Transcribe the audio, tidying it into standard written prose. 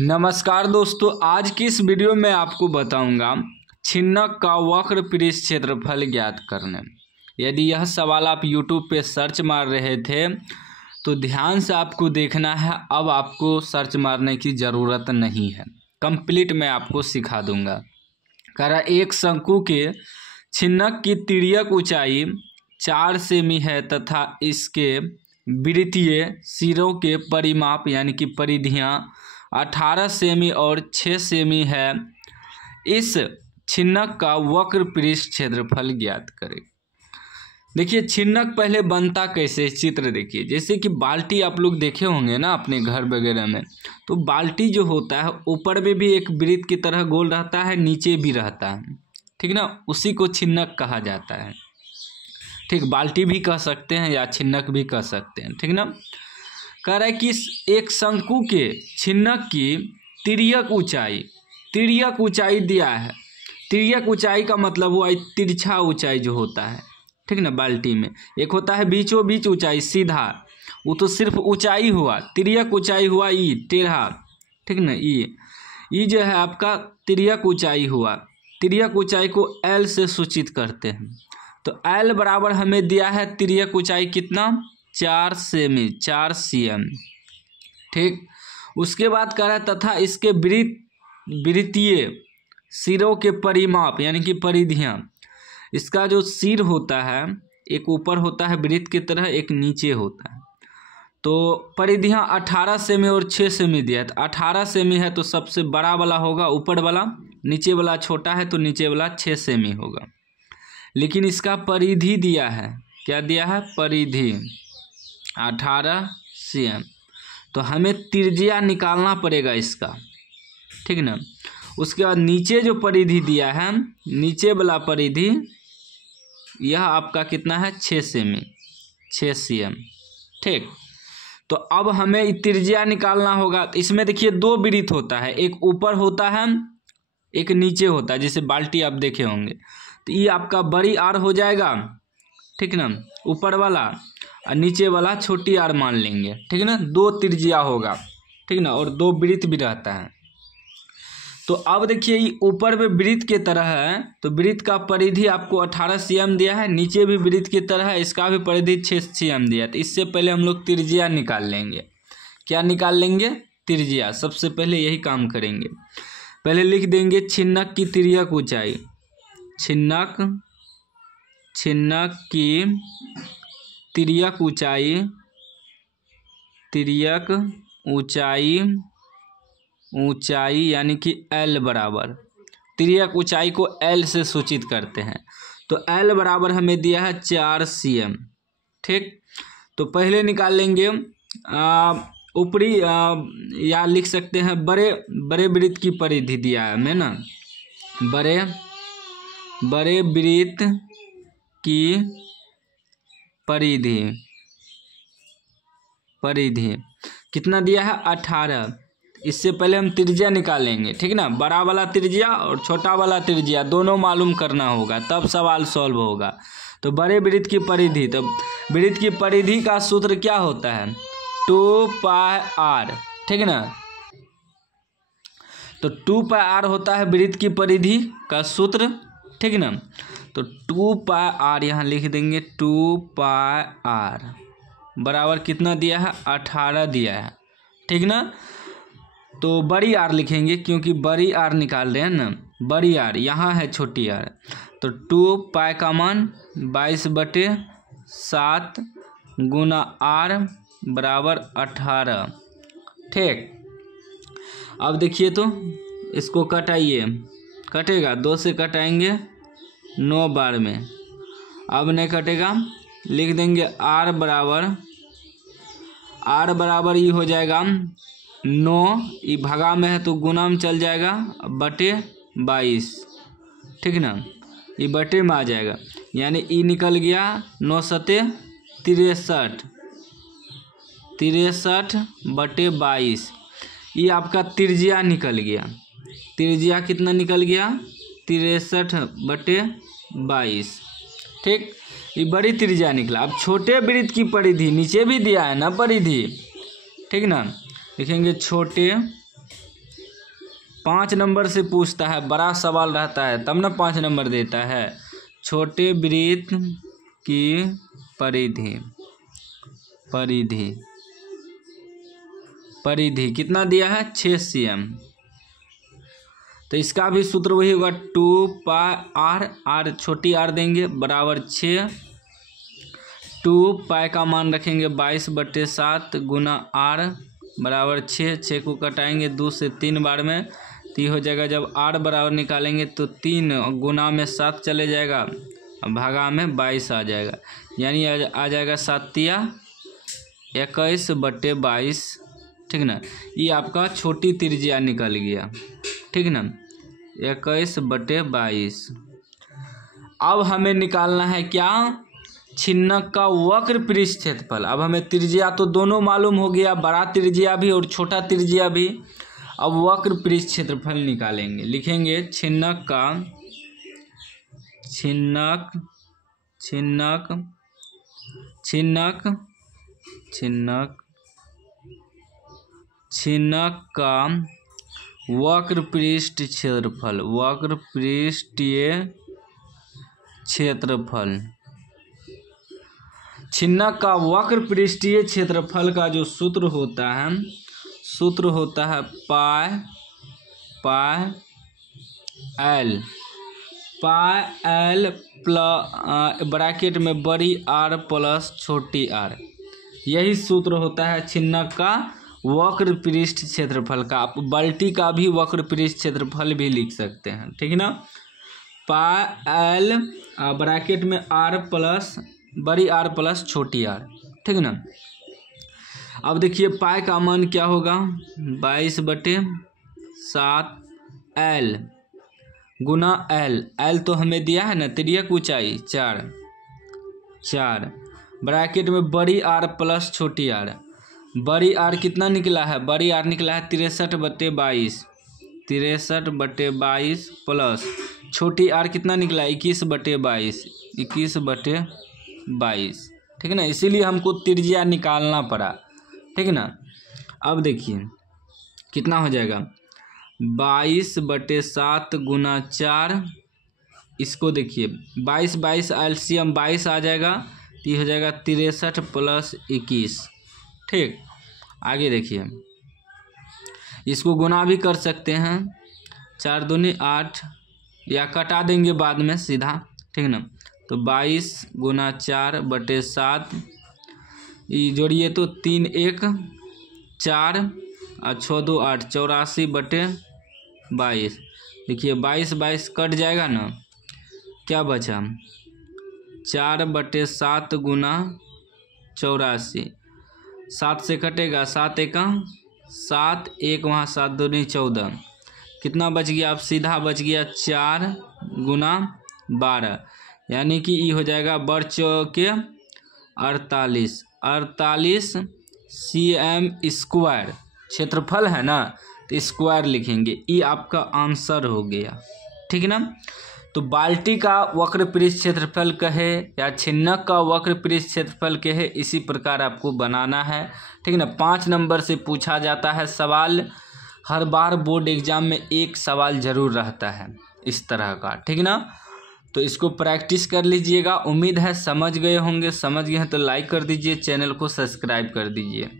नमस्कार दोस्तों, आज की इस वीडियो में आपको बताऊंगा छिन्नक का वक्र पृष्ठ क्षेत्रफल ज्ञात करने। यदि यह सवाल आप YouTube पे सर्च मार रहे थे तो ध्यान से आपको देखना है। अब आपको सर्च मारने की ज़रूरत नहीं है, कंप्लीट मैं आपको सिखा दूंगा। कह रहा एक शंकु के छिन्नक की तिर्यक ऊंचाई 4 सेमी है तथा इसके वृत्तीय सिरों के परिमाप यानी कि परिधियाँ 18 सेमी और 6 सेमी है। इस छिन्नक का वक्र पृष्ठ क्षेत्रफल ज्ञात करें। देखिए छिन्नक पहले बनता कैसे, चित्र देखिए। जैसे कि बाल्टी आप लोग देखे होंगे ना अपने घर वगैरह में, तो बाल्टी जो होता है ऊपर में भी एक वृत्त की तरह गोल रहता है, नीचे भी रहता है, ठीक ना। उसी को छिन्नक कहा जाता है, ठीक। बाल्टी भी कह सकते हैं या छिन्नक भी कह सकते हैं, ठीक ना। कह रहा है कि एक शंकु के छिन्नक की तिर्यक ऊंचाई दिया है। तिर्यक ऊंचाई का मतलब हुआ तिरछा ऊंचाई जो होता है, ठीक ना। बाल्टी में एक होता है बीचों बीच ऊंचाई सीधा, वो तो सिर्फ ऊंचाई हुआ। तिर्यक ऊंचाई हुआ ई टेढ़ा, ठीक ना। ई जो है आपका तिर्यक ऊंचाई हुआ। तिर्यक ऊंचाई को एल से सूचित करते हैं। तो एल बराबर हमें दिया है तिर्यक ऊंचाई कितना, 4 सेमी, 4 cm, ठीक। उसके बाद कह रहा है तथा इसके वृत्तीय सिरों के परिमाप यानी कि परिधियाँ। इसका जो सिर होता है एक ऊपर होता है वृत्त की तरह, एक नीचे होता है। तो परिधियाँ 18 सेमी और 6 सेमी दिया है। तो 18 सेमी है तो सबसे बड़ा वाला होगा ऊपर वाला, नीचे वाला छोटा है तो नीचे वाला 6 सेमी होगा। लेकिन इसका परिधि दिया है, क्या दिया है, परिधि 18 cm। तो हमें त्रिज्या निकालना पड़ेगा इसका, ठीक ना। उसके बाद नीचे जो परिधि दिया है, नीचे वाला परिधि यह आपका कितना है, 6 सेमी, 6 cm, ठीक। तो अब हमें त्रिज्या निकालना होगा। इसमें देखिए 2 वृत्त होता है, एक ऊपर होता है एक नीचे होता है, जैसे बाल्टी आप देखे होंगे। तो ये आपका बड़ी आर हो जाएगा, ठीक ना, ऊपर वाला, और नीचे वाला छोटी आर मान लेंगे, ठीक ना। 2 त्रिज्या होगा, ठीक ना, और 2 वृत्त भी रहता है। तो अब देखिए ये ऊपर में वृत्त के तरह है, तो वृत्त का परिधि आपको 18 cm दिया है, नीचे भी वृत्त की तरह है, इसका भी परिधि 6 cm दिया है। तो इससे पहले हम लोग त्रिज्या निकाल लेंगे। क्या निकाल लेंगे, त्रिज्या। सबसे पहले यही काम करेंगे। पहले लिख देंगे छिन्नक की तिर्यक ऊंचाई, छिन्नक की तिर्यक ऊंचाई यानी कि L बराबर, तिर्यक ऊंचाई को L से सूचित करते हैं। तो L बराबर हमें दिया है 4 cm, ठीक। तो पहले निकाल लेंगे ऊपरी या लिख सकते हैं बड़े वृत्त की परिधि दिया है हमें ना, बड़े वृत्त की परिधि कितना दिया है, 18। इससे पहले हम त्रिज्या निकालेंगे, ठीक ना। बड़ा वाला त्रिज्या और छोटा वाला त्रिज्या दोनों मालूम करना होगा, तब सवाल सॉल्व होगा। तो बड़े वृत्त की परिधि, तो वृत्त की परिधि का सूत्र क्या होता है, 2πr, ठीक ना। तो 2πr होता है वृत्त की परिधि का सूत्र, ठीक ना। तो 2πr यहाँ लिख देंगे, 2πr बराबर कितना दिया है, 18 दिया है, ठीक ना। तो बड़ी आर लिखेंगे क्योंकि बड़ी आर निकाल रहे हैं ना, बड़ी आर यहाँ है, छोटी आर। तो 2π का मान 22/7 गुना r बराबर 18, ठीक। अब देखिए तो इसको कटाइए, कटेगा, 2 से कटाएंगे 9 बार में, अब नहीं कटेगा। लिख देंगे r बराबर ये हो जाएगा 9, ये भागा में है तो गुना में चल जाएगा, बटे 22, ठीक ना। ये बटे में आ जाएगा, यानी ई निकल गया 9 सते 63/22। ये आपका त्रिज्या निकल गया। त्रिज्या कितना निकल गया, 63/22, ठीक। ये बड़ी त्रिज्या निकला। अब छोटे वृत्त की परिधि नीचे भी दिया है ना परिधि, ठीक ना। लिखेंगे छोटे 5 नंबर से पूछता है, बड़ा सवाल रहता है तब ना 5 नंबर देता है। छोटे वृत्त की परिधि कितना दिया है, 6 cm। तो इसका भी सूत्र वही होगा, 2 पाई r छोटी r देंगे बराबर 6। 2 पाई का मान रखेंगे 22/7 गुना r बराबर 6। 6 को कटाएंगे 2 से 3 बार में, तो ये हो जाएगा, जब r बराबर निकालेंगे तो 3 गुना में 7 चले जाएगा, भागा में 22 आ जाएगा, यानी आ जाएगा 7 तिया 21/22। ठीक ना, ये आपका छोटी त्रिज्या निकल गया। ठीक ना, 21/22। अब हमें निकालना है क्या, छिन्नक का वक्र पृष्ठ क्षेत्रफल। अब हमें त्रिज्या तो दोनों मालूम हो गया, बड़ा त्रिज्या भी और छोटा त्रिज्या भी। अब वक्र पृष्ठ क्षेत्रफल निकालेंगे। लिखेंगे छिन्नक का वक्र पृष्ठीय क्षेत्रफल। छिन्नक का वक्र पृष्ठीय क्षेत्रफल का जो सूत्र होता है पाई एल ब्रैकेट में बड़ी r प्लस छोटी r, यही सूत्र होता है छिन्नक का वक्र पृष्ठ क्षेत्रफल का। आप बाल्टी का भी वक्र पृष्ठ क्षेत्रफल भी लिख सकते हैं। ठीक है ना, पाई एल ब्रैकेट में r प्लस बड़ी r प्लस छोटी r। ठीक है ना, अब देखिए पाई का मान क्या होगा, 22/7 l गुना l तो हमें दिया है ना, तिर्यक ऊंचाई 4 ब्रैकेट में बड़ी r प्लस छोटी r। बड़ी r कितना निकला है, बड़ी r निकला है 63/22 प्लस छोटी r कितना निकला है 21/22। ठीक है ना, इसीलिए हमको त्रिज्या निकालना पड़ा। ठीक है ना, अब देखिए कितना हो जाएगा, 22/7 गुना 4, इसको देखिए 22 एलसीएम 22 आ जाएगा, तो ये हो जाएगा 63 + 21। ठीक, आगे देखिए इसको गुना भी कर सकते हैं, 4 दूनी 8, या कटा देंगे बाद में सीधा। ठीक ना, तो 22 गुना 4/7, ये जोड़िए तो 3 1 4 और 6 2 8, 84/22। देखिए 22 कट जाएगा ना, क्या बचा 4/7 गुना 84, 7 से कटेगा 7 1 7, 1 वहाँ 7 दूनी 14, कितना बच गया, आप सीधा बच गया 4 गुना 12, यानी कि ये हो जाएगा बढ़ चौके 48 cm²। क्षेत्रफल है ना, तो स्क्वायर लिखेंगे, ये आपका आंसर हो गया। ठीक है ना, तो बाल्टी का वक्र पृष्ठ क्षेत्रफल कहे या छिन्नक का वक्र पृष्ठ क्षेत्रफल कहे, इसी प्रकार आपको बनाना है। ठीक है ना, 5 नंबर से पूछा जाता है सवाल, हर बार बोर्ड एग्जाम में एक सवाल जरूर रहता है इस तरह का। ठीक है ना, तो इसको प्रैक्टिस कर लीजिएगा। उम्मीद है समझ गए होंगे, समझ गए हैं तो लाइक कर दीजिए, चैनल को सब्सक्राइब कर दीजिए।